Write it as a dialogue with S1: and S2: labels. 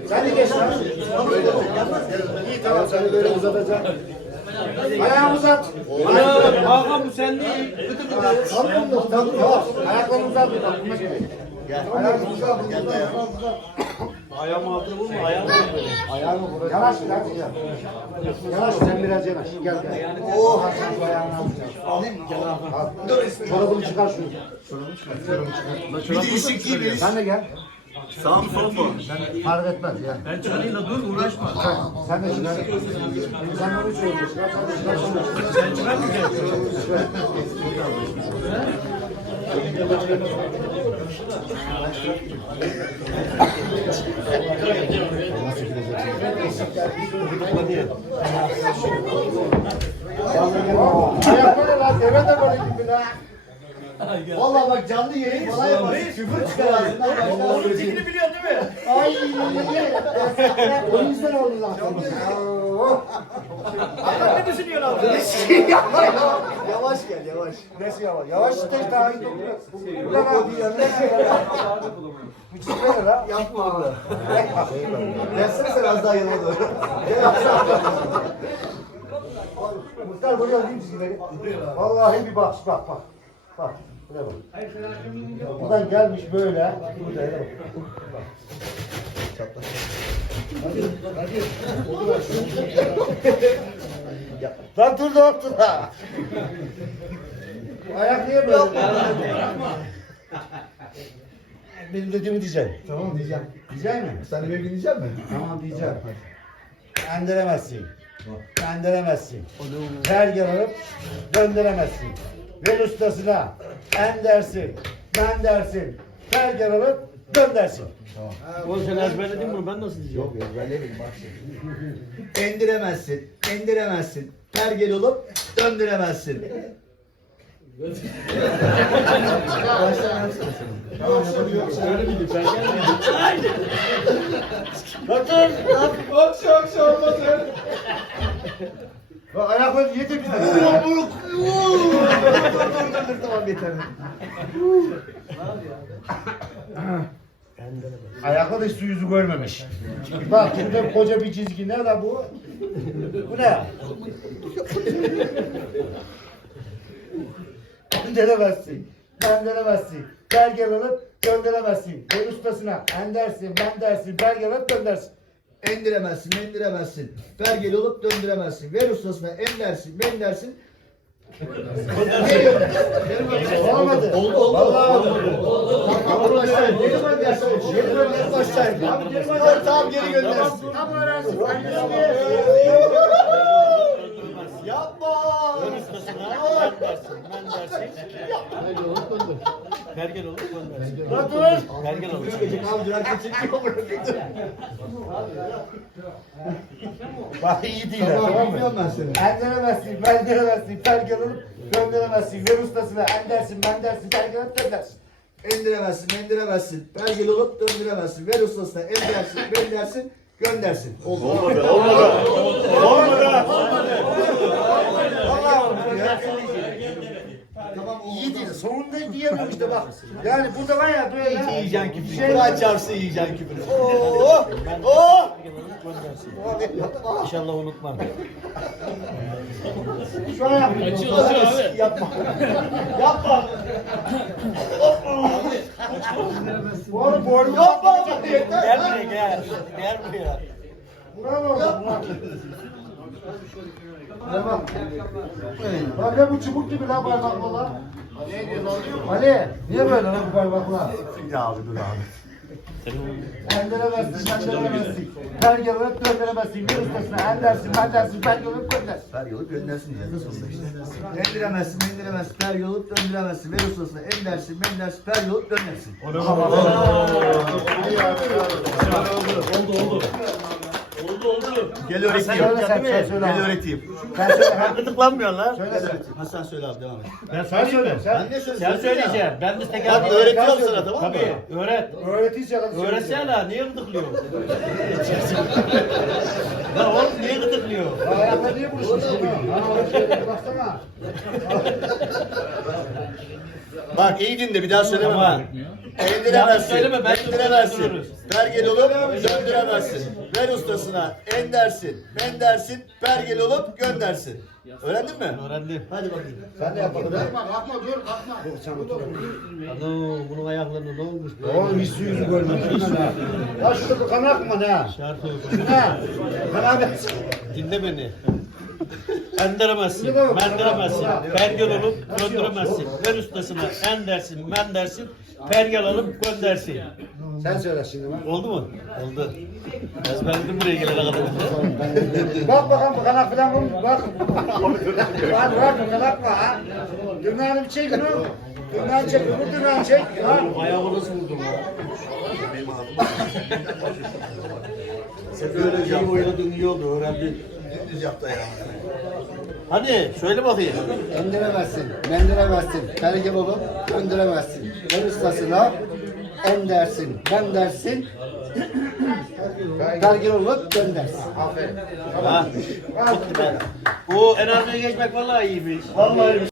S1: Sen de geç lan. İyi tamam sen de böyle uzatacaksın. Ayağını uzat.
S2: Hakan bu sen değil.
S1: Tamam. Ayaklarını uzat. Ayağını uzat.
S2: Ayağımı altına vurma. Ayağımı vurma.
S1: Ayağını vur. Yavaş biraz gel. Yavaş sen biraz yavaş. Gel gel. Oh Hasan bu ayağını alacağım.
S2: Alayım mı? Gel Hakan.
S1: Al. Çorabını çıkar şunu.
S3: Bir de ışık iyi bir.
S1: Sen de gel.
S3: Sağ mı sol mu?
S1: Fark etmez ya.
S2: Ben çıkarayım da dur uğraşma.
S1: Sen de çıkar. Sen onu söylüyorsun.
S2: Sen çıkarmayacaksın.
S1: Ayakları lan deve de böyle gibi lan.
S3: Vallahi bak canlı yayın falan yaparsın. Küfür çıkar ağzından başlar.
S2: Onun tekini biliyorsun değil mi?
S1: Ay o yüzden oldu zaten.
S2: Hakan ne düşünüyorsun abi?
S3: Yavaş gel yavaş.
S1: Nesi yavaş? Yavaş işte daha iyi dokunuyor. Bu ne lan? Bu çizmedi lan.
S3: Yapma abi. Gelsene sen az daha yanına doğru.
S1: Muhtar görüyor değil mi çizgileri? Vallahi bir bak bak. Bak. Buraya bak. Buradan gelmiş böyle. Burada hele bak. Lan dur doktor ha. Bu ayak niye böyle? Benim dediğimi diyeceksin.
S3: Tamam diyeceğim.
S1: Diyecek mi?
S3: Sen de benim diyecek mi?
S1: Tamam diyeceğim. Endiremezsin. Endiremezsin. Pergel alıp döndüremezsin. Yol ustasına en dersin, ben dersin. Pergel alıp döndersin.
S2: Oğlum sen ezberledin bunu ben nasıl diyeceğim?
S3: Yok ezberlemeyin bak şimdi. Endiremezsin, endiremezsin. Pergel olup döndüremezsin. Baştan yapsana sen. Tamam yapabiliyorum.
S2: Öyle miydi? Ben gelmedim.
S1: Bakın.
S2: Akşam olmasın.
S1: Bak ayakları yedi bir de.
S3: Tamam yeter.
S1: Ayakları hiç su yüzü görmemiş. Bak burada koca bir çizgi. Ne la bu? Bu ne? Döndüremezsin. Döndüremezsin. Pergel alıp gönderemezsin. El ustasına en dersin, ben dersin. Pergel alıp göndersin.
S3: Endiremezsin, endiremezsin. Pergel olup döndüremezsin. Ver ustasına en dersin, ben dersin.
S1: Olamadı.
S3: Oldu.
S1: Vallahi oldu.
S3: Tamam başlayın. Geri göndersin. Geri gönder başlayın. Tamam geri göndersin.
S1: Tam öğrensin.
S3: Yapma.
S2: Pergel olur göndersin.
S1: Lan dur.
S2: Pergel olur.
S3: Avcılar çekiyor bırakıyor.
S1: Bak iyi değil
S3: Tamam,
S1: tamam mı?
S3: biliyorum ben seni.
S1: Endiremezsin, bendiremezsin, pergel alıp gönderemezsin. Ver ustasına en dersin, ben dersin, pergel alıp göndersin.
S3: Endiremezsin, endiremezsin. Pergel olup döndüremezsin. Ver ustasına en dersin, ben dersin. Göndersin. Oldu.
S1: Olmadı.
S3: Tamam oldu.
S1: İyi değil. Sonunda diyemiyorum işte bak. Yani burada var ya böyle.
S3: Yiyeceksin küfürü.
S1: Şey-
S3: Kur'an çarpsın yiyeceksin küfürü. Oo! Oo!
S2: İnşallah unutmam.
S1: Şu an yapayım.
S3: Yapma. Yapma.
S1: Oğlum boynu
S3: Yapma. Yeter.
S2: Gel buraya gel. Gel buraya.
S1: Buna ne oldu? Buna. Bak ne bu çubuk gibi lan parmaklar. Ali niye böyle lan bu parmaklar?
S3: Ya abi dur abi.
S1: Endiremezsin. Pergel alıp gönderemezsin. Bir ustasına en dersin, ben dersin, pergel alıp göndersin.
S3: Pergel olup göndersin diyeceğiz. Nasıl olsa işte. Endiremezsin, endiremezsin. Pergel olup döndüremezsin. Ver ustasına en dersin, ben dersin. Pergel olup döndersin.
S2: Oldu.
S3: Gel
S1: Sen
S3: öğreteyim.
S1: söyle, sen söyle
S3: Gel
S1: abi.
S3: öğreteyim.
S1: Sen söyle. ha.
S2: Gıdıklanmıyor lan.
S1: Söyle sen.
S3: Hasan söyle abi devam et.
S2: Ben
S1: Sen söyle.
S2: söyleyeyim.
S1: Sen.
S3: ne söyleyeyim?
S2: Sen söyleyeceksin. Ben de teker.
S3: Bak öğretiyorum sana tamam mı?
S2: Tabii. Öğret.
S1: Öğreteceğim.
S2: Öğretsene la. Niye gıdıklıyorsun? Ya oğlum niye gıdıklıyor?
S1: Ayakta niye buluşmuşsun? Ha öyle şöyle baksana.
S3: Bak iyi dinle bir daha söyleme.
S2: Ama
S3: Endiremezsin.
S2: söyleme, ben
S3: Endiremezsin.
S2: söylüyoruz.
S3: Pergel olup döndüremezsin. Ver ustasına endersin, mendersin, pergel olup göndersin. Öğrendin mi?
S2: Öğrendim.
S3: Hadi bakayım.
S1: Sen de yapalım.
S4: Kalkma dur kalkma.
S1: Sen otur.
S2: Ano bunun ayaklarında ne olmuş?
S1: Oğlum yüzü yüzü görmedim. Ya şurada bir kan akma ne?
S2: Şarkı yok.
S1: Şuna. Kan abi.
S2: Dinle beni. Endiremezsin, mendiremezsin, pergel olup döndüremezsin. Ver ustasına endersin, mendersin, pergel alıp göndersin.
S1: Sen söyle şimdi bak.
S2: Oldu mu? Oldu. Ezberledim buraya gelene kadar.
S1: Bak bakalım bu kanak falan mı? Bak. Var bu kanak mı ha? Dünyanı bir çek bunu. Dünyanı çek, bu dünyanı çek. Ha?
S2: Ayağımı nasıl vurdum ya?
S3: Sen böyle
S2: İyi oynadın, iyi oldu, öğrendin.
S3: düz yap da ya.
S2: Hadi söyle bakayım.
S1: Endiremezsin, mendiremezsin, pergel olup gönderemezsin. Ver ustasına endersin, bendersin, pergel olup göndersin. Aferin.
S2: Ha. Bu en arkaya geçmek vallahi iyiymiş.
S3: Vallahi